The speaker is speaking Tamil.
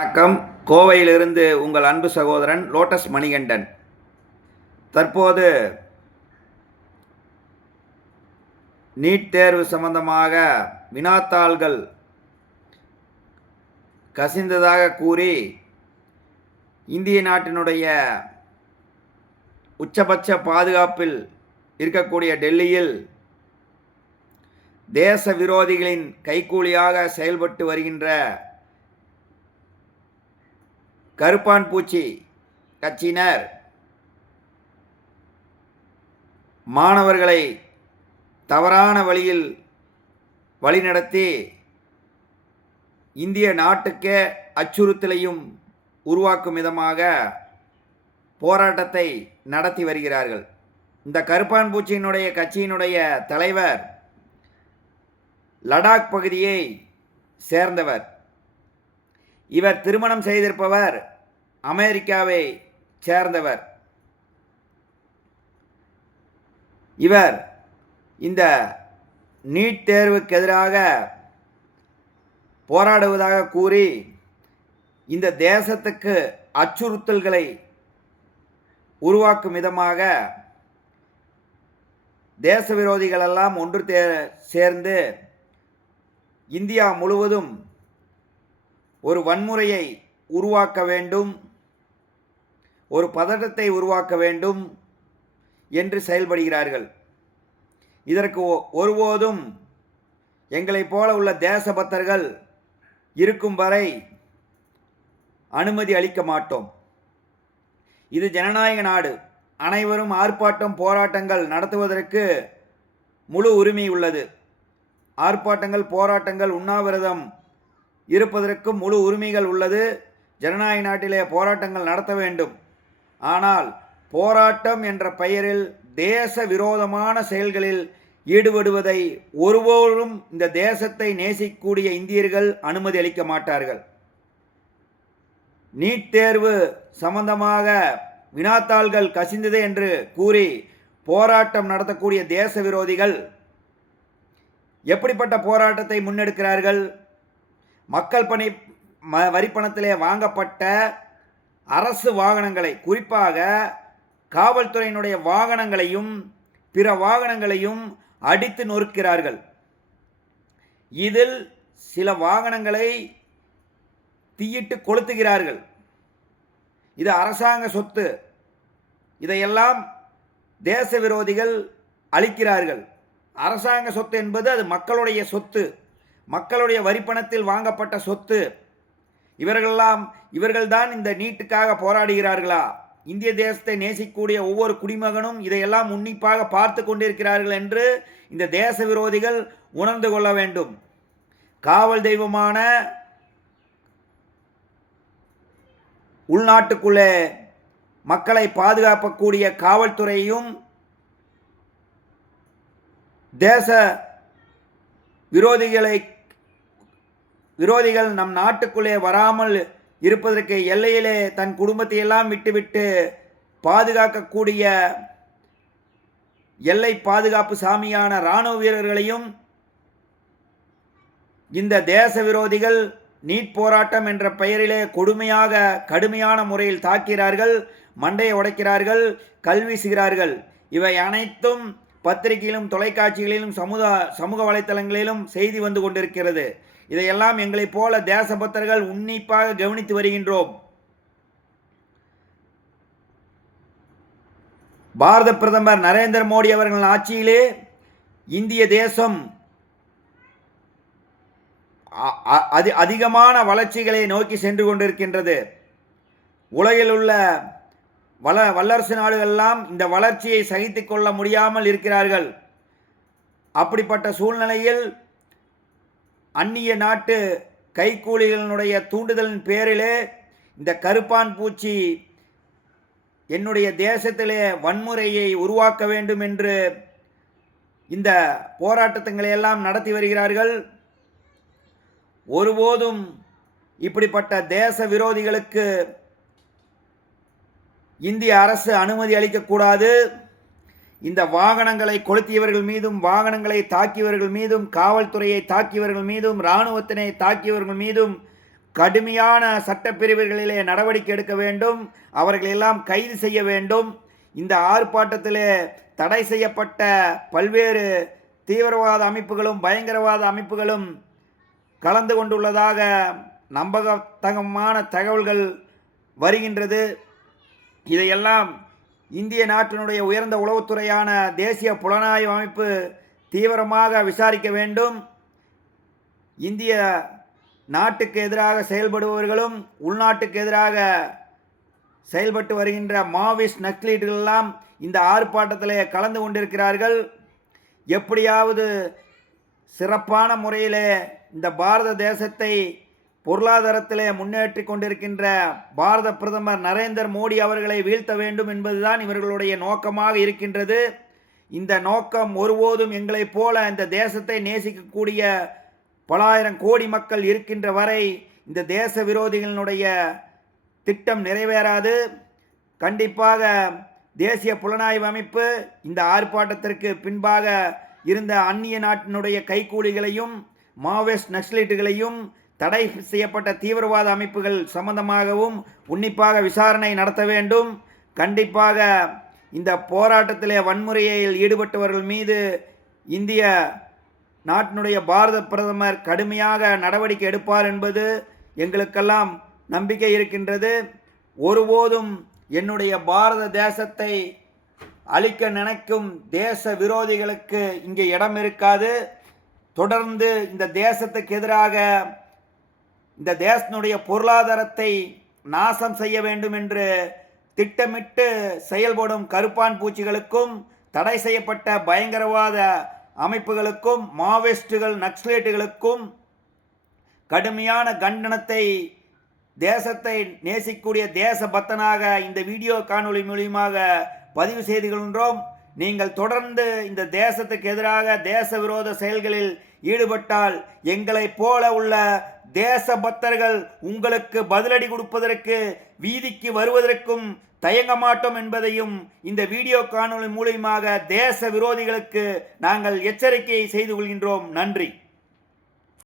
வணக்கம். கோவையிலிருந்து உங்கள் அன்பு சகோதரன் லோட்டஸ் மணிகண்டன். தற்போது நீட் தேர்வு சம்பந்தமாக வினாத்தாள்கள் கசிந்ததாக கூறி இந்திய நாட்டினுடைய உச்சபட்ச பாதுகாப்பில் இருக்கக்கூடிய டெல்லியில் தேச விரோதிகளின் கைக்கூலியாக செயல்பட்டு வருகின்ற கருப்பான் பூச்சி கட்சியினர் மாணவர்களை தவறான வழியில் வழிநடத்தி இந்திய நாட்டுக்கே அச்சுறுத்தலையும் உருவாக்கும் விதமாக போராட்டத்தை நடத்தி வருகிறார்கள். இந்த கருப்பான் பூச்சியினுடைய கட்சியினுடைய தலைவர் லடாக் பகுதியை சேர்ந்தவர். இவர் திருமணம் செய்திருப்பவர் அமெரிக்காவை சேர்ந்தவர். இவர் இந்த நீட் தேர்வுக்கு எதிராக போராடுவதாக கூறி இந்த தேசத்துக்கு அச்சுறுத்தல்களை உருவாக்கும் விதமாக தேச விரோதிகளெல்லாம் ஒன்று சேர்ந்து இந்தியா முழுவதும் ஒரு வன்முறையை உருவாக்க வேண்டும், ஒரு பதட்டத்தை உருவாக்க வேண்டும் என்று செயல்படுகிறார்கள். இதற்கு ஒருபோதும் எங்களைப் போல உள்ள தேசபக்தர்கள் இருக்கும் வரை அனுமதி அளிக்க மாட்டோம். இது ஜனநாயக நாடு. அனைவரும் ஆர்ப்பாட்டம் போராட்டங்கள் நடத்துவதற்கு முழு உரிமை உள்ளது. ஆர்ப்பாட்டங்கள் போராட்டங்கள் உண்ணாவிரதம் இருப்பதற்கு முழு உரிமைகள் உள்ளது. ஜனநாயக நாட்டிலே போராட்டங்கள் நடத்த வேண்டும். ஆனால் போராட்டம் என்ற பெயரில் தேச விரோதமான செயல்களில் ஈடுபடுவதை ஒருபோதும் இந்த தேசத்தை நேசிக்கக்கூடிய இந்தியர்கள் அனுமதி அளிக்க மாட்டார்கள். நீட் தேர்வு சம்பந்தமாக வினாத்தாள்கள் கசிந்தது என்று கூறி போராட்டம் நடத்தக்கூடிய தேச விரோதிகள் எப்படிப்பட்ட போராட்டத்தை முன்னெடுக்கிறார்கள்? மக்கள் வரிப்பணத்திலே வாங்கப்பட்ட அரசு வாகனங்களை, குறிப்பாக காவல்துறையினுடைய வாகனங்களையும் பிற வாகனங்களையும் அடித்து நொறுக்கிறார்கள். இதில் சில வாகனங்களை தீயிட்டு கொளுத்துகிறார்கள். இது அரசாங்க சொத்து. இதையெல்லாம் தேச விரோதிகள் அளிக்கிறார்கள். அரசாங்க சொத்து என்பது அது மக்களுடைய சொத்து, மக்களுடைய வரிப்பணத்தில் வாங்கப்பட்ட சொத்து. இவர்கள்தான் இந்த நீட்டுக்காக போராடுகிறார்களா? இந்திய தேசத்தை நேசிக்கக்கூடிய ஒவ்வொரு குடிமகனும் இதையெல்லாம் உன்னிப்பாக பார்த்து கொண்டிருக்கிறார்கள் என்று இந்த தேச விரோதிகள் உணர்ந்து கொள்ள வேண்டும். காவல் தெய்வமான உள்நாட்டுக்குள்ளே மக்களை பாதுகாக்கக்கூடிய காவல்துறையும் தேச விரோதிகள் நம் நாட்டுக்குள்ளே வராமல் இருப்பதற்கு எல்லையிலே தன் குடும்பத்தை எல்லாம் விட்டுவிட்டு பாதுகாக்கக்கூடிய எல்லை பாதுகாப்பு சாமியான இராணுவ வீரர்களையும் இந்த தேச விரோதிகள் நீட் போராட்டம் என்ற பெயரிலே கடுமையான முறையில் தாக்கிறார்கள், மண்டையை உடைக்கிறார்கள், கல்வீசுகிறார்கள். இவை அனைத்தும் பத்திரிகையிலும் தொலைக்காட்சிகளிலும் சமூக வலைத்தளங்களிலும் செய்தி வந்து கொண்டிருக்கிறது. இதையெல்லாம் எங்களைப் போல தேசபக்தர்கள் உன்னிப்பாக கவனித்து வருகின்றோம். பாரத பிரதமர் நரேந்திர மோடி அவர்கள் ஆட்சியிலே இந்திய தேசம் அதிகமான வளர்ச்சிகளை நோக்கி சென்று கொண்டிருக்கின்றது. உலகில் உள்ள வல்லரசு நாடுகளெல்லாம் இந்த வளர்ச்சியை சகித்து கொள்ள முடியாமல் இருக்கிறார்கள். அப்படிப்பட்ட சூழ்நிலையில் அந்நிய நாட்டு கைக்கூலிகளினுடைய தூண்டுதலின் பேரிலே இந்த கருப்பான் பூச்சி என்னுடைய தேசத்திலே வன்முறையை உருவாக்க வேண்டும் என்று இந்த போராட்டங்களை எல்லாம் நடத்தி வருகிறார்கள். ஒருபோதும் இப்படிப்பட்ட தேச விரோதிகளுக்கு இந்திய அரசு அனுமதி அளிக்கக்கூடாது. இந்த வாகனங்களை கொளுத்தியவர்கள் மீதும், வாகனங்களை தாக்கியவர்கள் மீதும், காவல்துறையை தாக்கியவர்கள் மீதும், இராணுவத்தினை தாக்கியவர்கள் மீதும் கடுமையான சட்டப்பிரிவுகளிலே நடவடிக்கை எடுக்க வேண்டும். அவர்கள் எல்லாம் கைது செய்ய வேண்டும். இந்த ஆர்ப்பாட்டத்திலே தடை செய்யப்பட்ட பல்வேறு தீவிரவாத அமைப்புகளும் பயங்கரவாத அமைப்புகளும் கலந்து கொண்டுள்ளதாக நம்பகத்தகமான தகவல்கள் வருகின்றது. இதையெல்லாம் இந்திய நாட்டினுடைய உயர்ந்த உளவுத்துறையான தேசிய புலனாய்வு அமைப்பு தீவிரமாக விசாரிக்க வேண்டும். இந்திய நாட்டுக்கு எதிராக செயல்படுபவர்களும் உள்நாட்டுக்கு எதிராக செயல்பட்டு வருகின்ற மாவோயிஸ்ட் நக்சலைட்டுகளெல்லாம் இந்த ஆர்ப்பாட்டத்தில் கலந்து கொண்டிருக்கிறார்கள். எப்படியாவது சிறப்பான முறையிலே இந்த பாரத தேசத்தை பொருளாதாரத்திலே முன்னேற்றி கொண்டிருக்கின்ற பாரத பிரதமர் நரேந்திர மோடி அவர்களை வீழ்த்த வேண்டும் என்பதுதான் இவர்களுடைய நோக்கமாக இருக்கின்றது. இந்த நோக்கம் ஒருபோதும் எங்களைப் போல இந்த தேசத்தை நேசிக்கக்கூடிய பலாயிரம் கோடி மக்கள் இருக்கின்ற வரை இந்த தேச விரோதிகளினுடைய திட்டம் நிறைவேறாது. கண்டிப்பாக தேசிய புலனாய்வு அமைப்பு இந்த ஆர்ப்பாட்டத்திற்கு பின்பாக இருந்த அந்நிய நாட்டினுடைய கைக்கூலிகளையும் மாவோயிஸ்ட் நக்சலைட்டுகளையும் தடை செய்யப்பட்ட தீவிரவாத அமைப்புகள் சம்பந்தமாகவும் உன்னிப்பாக விசாரணை நடத்த வேண்டும். கண்டிப்பாக இந்த போராட்டத்திலே வன்முறையில் ஈடுபட்டவர்கள் மீது இந்திய நாட்டினுடைய பாரத பிரதமர் கடுமையாக நடவடிக்கை எடுப்பார் என்பது எங்களுக்கெல்லாம் நம்பிக்கை இருக்கின்றது. ஒருபோதும் என்னுடைய பாரத தேசத்தை அழிக்க நினைக்கும் தேச விரோதிகளுக்கு இங்கே இடம் இருக்காது. தொடர்ந்து இந்த தேசத்துக்கு எதிராக இந்த தேசத்தினுடைய பொருளாதாரத்தை நாசம் செய்ய வேண்டும் என்று திட்டமிட்டு செயல்படும் கருப்பான் பூச்சிகளுக்கும் தடை செய்யப்பட்ட பயங்கரவாத அமைப்புகளுக்கும் மாவோயிஸ்டுகள் நக்சலைட்டுகளுக்கும் கடுமையான கண்டனத்தை தேசத்தை நேசிக்கக்கூடிய தேசபக்தனாக இந்த வீடியோ காணொளி மூலியமாக பதிவு செய்து கொள்கின்றோம். நீங்கள் தொடர்ந்து இந்த தேசத்துக்கு எதிராக தேச விரோத செயல்களில் ஈடுபட்டால் எங்களைப் போல உள்ள தேசபக்தர்கள் உங்களுக்கு பதிலடி கொடுப்பதற்கு வீதிக்கு வருவதற்கும் தயங்க மாட்டோம் என்பதையும் இந்த வீடியோ காணொளி மூலமாக தேச விரோதிகளுக்கு நாங்கள் எச்சரிக்கை செய்து கொள்கின்றோம். நன்றி.